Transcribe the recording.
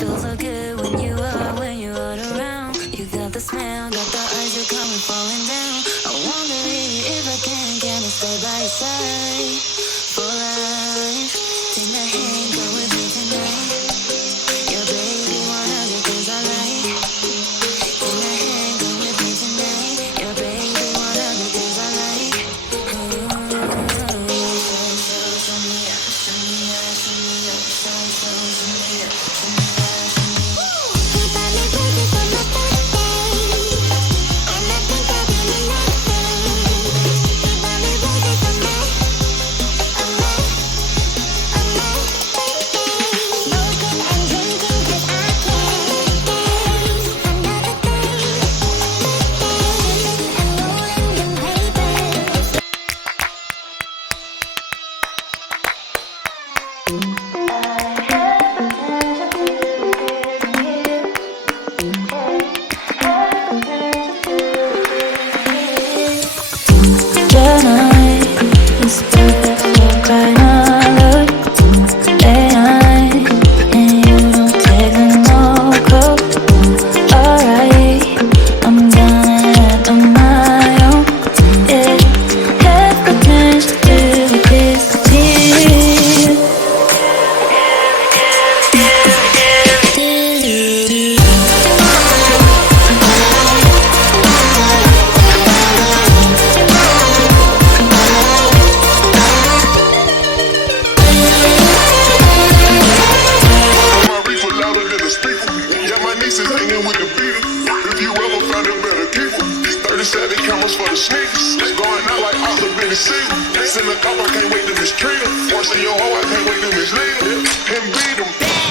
feels so good when you are around. You got the smell, got the eyes, you got me falling down. I wonder if I can I stay by your side for life? Take my hand, go with me tonight. Your baby, one of the things I like. Take my hand, go with me tonight. Your baby, one of the things I like. Show me up, show me up, show me up, show me up, show me up. For the sneakers, going out like all the Benny Siegel. Send a cop, I can't wait to mistreat him. Forcing your hoe, I can't wait to mislead him. And beat him.